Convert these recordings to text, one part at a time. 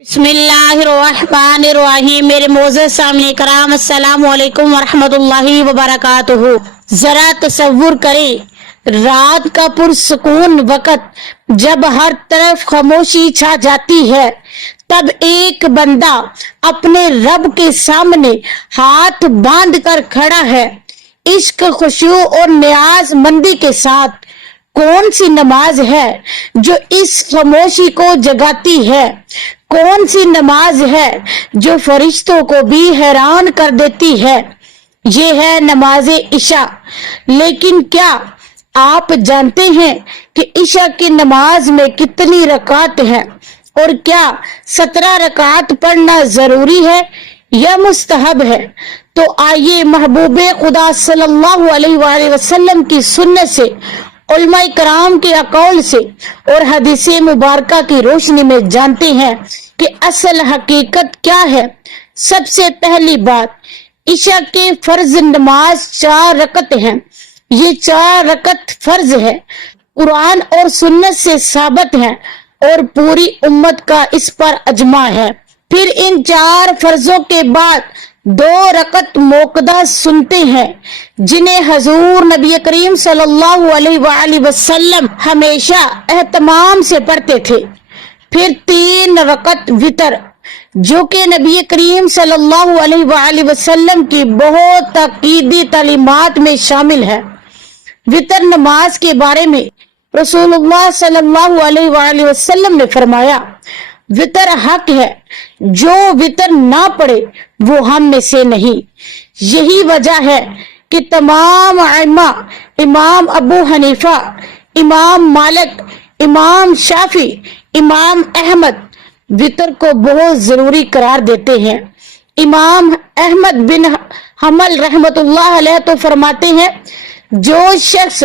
بسم اللہ الرحمن الرحیم۔ میرے موزز سامنے کرام السلام علیکم ورحمۃ اللہ وبرکاتہ۔ ذرا تصور کریں، رات کا پرسکون وقت جب ہر طرف خاموشی چھا جاتی ہے، تب ایک بندہ اپنے رب کے سامنے ہاتھ باندھ کر کھڑا ہے۔ عشق خوشیو اور نیاز مندی کے ساتھ۔ کون سی نماز ہے جو اس خاموشی کو جگاتی ہے؟ کون سی نماز ہے جو فرشتوں کو بھی حیران کر دیتی ہے؟ یہ ہے نماز عشاء۔ لیکن کیا آپ جانتے ہیں کہ عشاء کی نماز میں کتنی رکعت ہے اور کیا سترہ رکعت پڑھنا ضروری ہے یا مستحب ہے؟ تو آئیے محبوب خدا صلی اللہ علیہ وآلہ وسلم کی سنت سے، علماء کرام کے اقول سے اور حدیث مبارکہ کی روشنی میں جانتے ہیں کہ اصل حقیقت کیا ہے؟ سب سے پہلی بات، عشاء کے فرض نماز چار رکت ہیں۔ یہ چار رکت فرض ہے۔ قرآن اور سنت سے ثابت ہے اور پوری امت کا اس پر اجماع ہے۔ پھر ان چار فرضوں کے بعد دو رکت موقدہ سنتے ہیں، جنہیں حضور نبی کریم صلی اللہ علیہ وآلہ وسلم ہمیشہ اہتمام سے پڑھتے تھے۔ پھر تین رکت وطر جو کہ نبی کریم صلی اللہ علیہ وآلہ وسلم کی بہت عقیدی تعلیمات میں شامل ہے۔ وطر نماز کے بارے میں رسول اللہ صلی اللہ علیہ وآلہ وسلم نے فرمایا وطر حق ہے، جو وطر نہ پڑے وہ ہم میں سے نہیں۔ یہی وجہ ہے کہ تمام ائمہ، امام ابو حنیفہ، امام مالک، امام شافی امام احمد وطر کو بہت ضروری قرار دیتے ہیں۔ امام احمد بن حمل رحمت اللہ علیہ تو فرماتے ہیں، جو شخص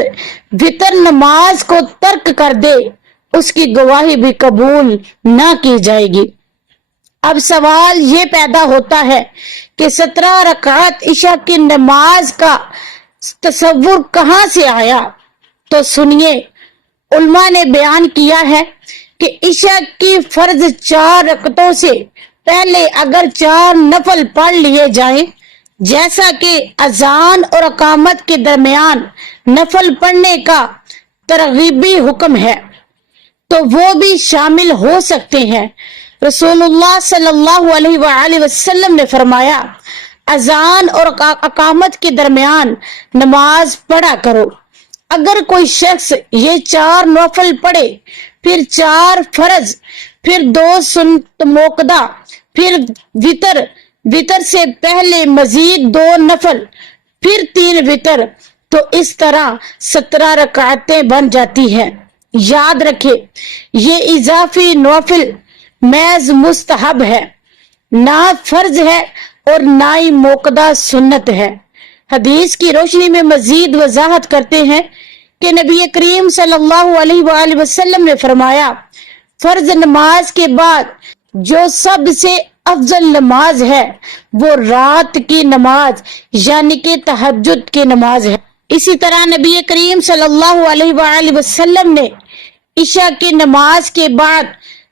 وطر نماز کو ترک کر دے، اس کی گواہی بھی قبول نہ کی جائے گی۔ اب سوال یہ پیدا ہوتا ہے کہ سترہ رکعت عشاء کی نماز کا تصور کہاں سے آیا؟ تو سنیے، علماء نے بیان کیا ہے کہ عشاء کی فرض چار رکتوں سے پہلے اگر چار نفل پڑھ لیے جائیں، جیسا کہ اذان اور اقامت کے درمیان نفل پڑھنے کا ترغیبی حکم ہے، تو وہ بھی شامل ہو سکتے ہیں۔ رسول اللہ صلی اللہ علیہ وآلہ وسلم نے فرمایا، اذان اور اقامت کے درمیان نماز پڑھا کرو۔ اگر کوئی شخص یہ چار نوفل پڑھے پھر چار فرض، پھر دو سنت موقدہ، پھر وطر وطر سے پہلے مزید دو نفل، پھر تین وطر۔ تو اس طرح سترہ رکعتیں بن جاتی ہیں۔ یاد رکھے، یہ اضافی نوفل محض مستحب ہے۔ نہ فرض ہے اور نہ ہی موقدہ سنت ہے۔ حدیث کی روشنی میں مزید وضاحت کرتے ہیں کہ نبی کریم صلی اللہ علیہ وآلہ وسلم نے فرمایا، فرض نماز کے بعد جو سب سے افضل نماز ہے، وہ رات کی نماز یعنی کہ تحجد کی نماز ہے۔ اسی طرح نبی کریم صلی اللہ علیہ وآلہ وسلم نے عشاء کی نماز کے بعد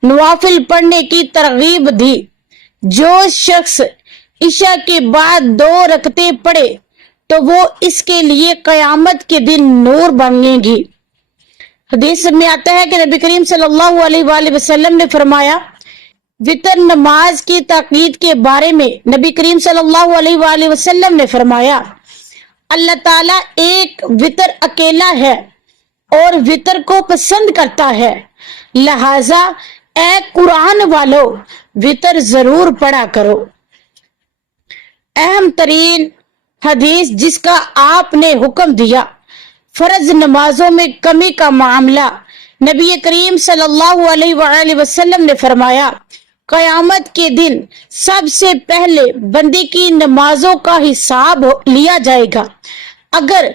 نوافل پڑھنے کی ترغیب دی۔ جو شخص عشاء کے بعد دو رکھتے پڑے تو وہ اس کے لیے قیامت کے دن نور بنگے گی۔ حدیث میں آتا ہے کہ نبی کریم صلی اللہ علیہ وآلہ وسلم نے فرمایا، وطر نماز کی تاقید کے بارے میں نبی کریم صلی اللہ علیہ وآلہ وسلم نے فرمایا، اللہ تعالیٰ ایک وطر اکیلا ہے اور وطر کو پسند کرتا ہے۔ لہذا اے قرآن والو، وطر ضرور پڑھا کرو۔ اہم ترین حدیث جس کا آپ نے حکم دیا۔ فرض نمازوں میں کمی کا معاملہ۔ نبی کریم صلی اللہ علیہ وآلہ وسلم نے فرمایا، قیامت کے دن سب سے پہلے بندی کی نمازوں کا حساب لیا جائے گا۔ اگر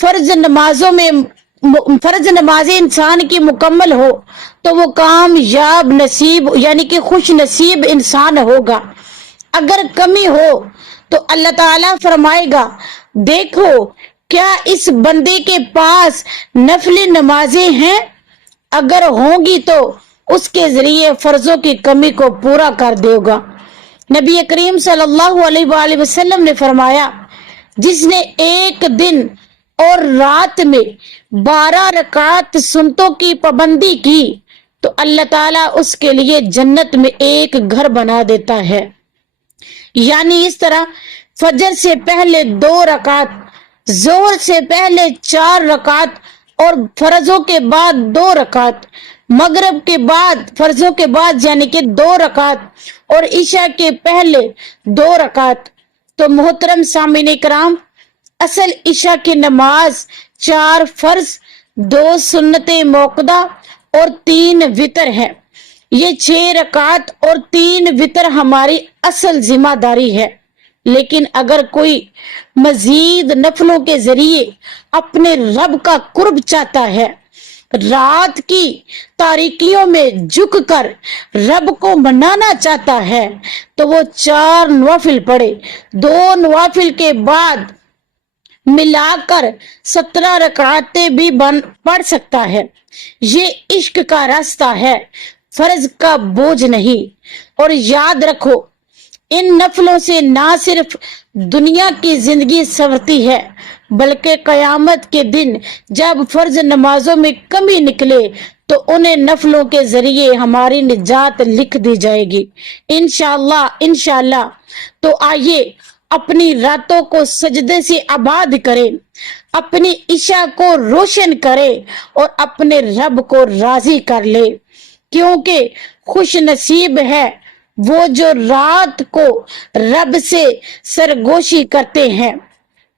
فرض نمازوں میں فرض نماز انسان کی مکمل ہو، تو وہ کامیاب نصیب یعنی کہ خوش نصیب انسان ہوگا۔ اگر کمی ہو تو اللہ تعالیٰ فرمائے گا، دیکھو کیا اس بندے کے پاس نفل نمازیں ہیں؟ اگر ہوں گی تو اس کے ذریعے فرضوں کی کمی کو پورا کر دے گا۔ نبی کریم صلی اللہ علیہ وآلہ وسلم نے فرمایا، جس نے ایک دن اور رات میں بارہ رکعت سنتوں کی پابندی کی، تو اللہ تعالیٰ اس کے لیے جنت میں ایک گھر بنا دیتا ہے۔ یعنی اس طرح فجر سے پہلے دو رکعت زور سے پہلے چار رکعت اور فرضوں کے بعد دو رکعت، مغرب کے بعد، فرضوں کے بعد یعنی کہ دو رکعت اور عشاء کے پہلے دو رکعت۔ تو محترم سامعین کرام، اصل عشاء کی نماز چار فرض، دو سنت موقدہ اور تین وطر ہے یہ چھ رکعت اور تین وطر ہماری اصل ذمہ داری ہے۔ لیکن اگر کوئی مزید نفلوں کے ذریعے اپنے رب کا قرب چاہتا ہے، رات کی تاریکیوں میں جھک کر رب کو منانا چاہتا ہے، تو وہ چار نوافل پڑھے۔ دو نوافل کے بعد ملا کر سترہ رکعتیں بھی بن پڑھ سکتا ہے۔ یہ عشق کا راستہ ہے۔ فرض کا بوجھ نہیں۔ اور یاد رکھو، ان نفلوں سے نہ صرف دنیا کی زندگی سنورتی ہے، بلکہ قیامت کے دن جب فرض نمازوں میں کمی نکلے تو انہیں نفلوں کے ذریعے ہماری نجات لکھ دی جائے گی۔ انشاءاللہ انشاءاللہ۔ تو آئیے اپنی راتوں کو سجدے سے آباد کرے اپنی عشاء کو روشن کرے اور اپنے رب کو راضی کر لے کیونکہ خوش نصیب ہے وہ جو رات کو رب سے سرگوشی کرتے ہیں۔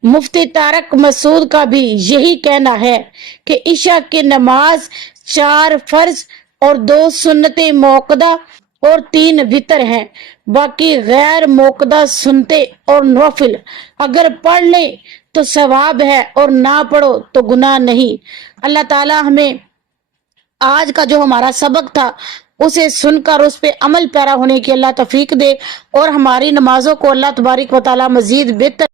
مفتی تارک مسعود کا بھی یہی کہنا ہے کہ عشاء کی نماز چار فرض اور دو سنت موقدہ اور تین وطر ہیں۔ باقی غیر موقدہ سنتے اور نوفل اگر پڑھ لیں تو ثواب ہے اور نہ پڑھو تو گناہ نہیں۔ اللہ تعالی ہمیں آج کا جو ہمارا سبق تھا، اسے سن کر اس پہ عمل پیرا ہونے کی اللہ توفیق دے اور ہماری نمازوں کو اللہ تبارک و تعالی مزید بہتر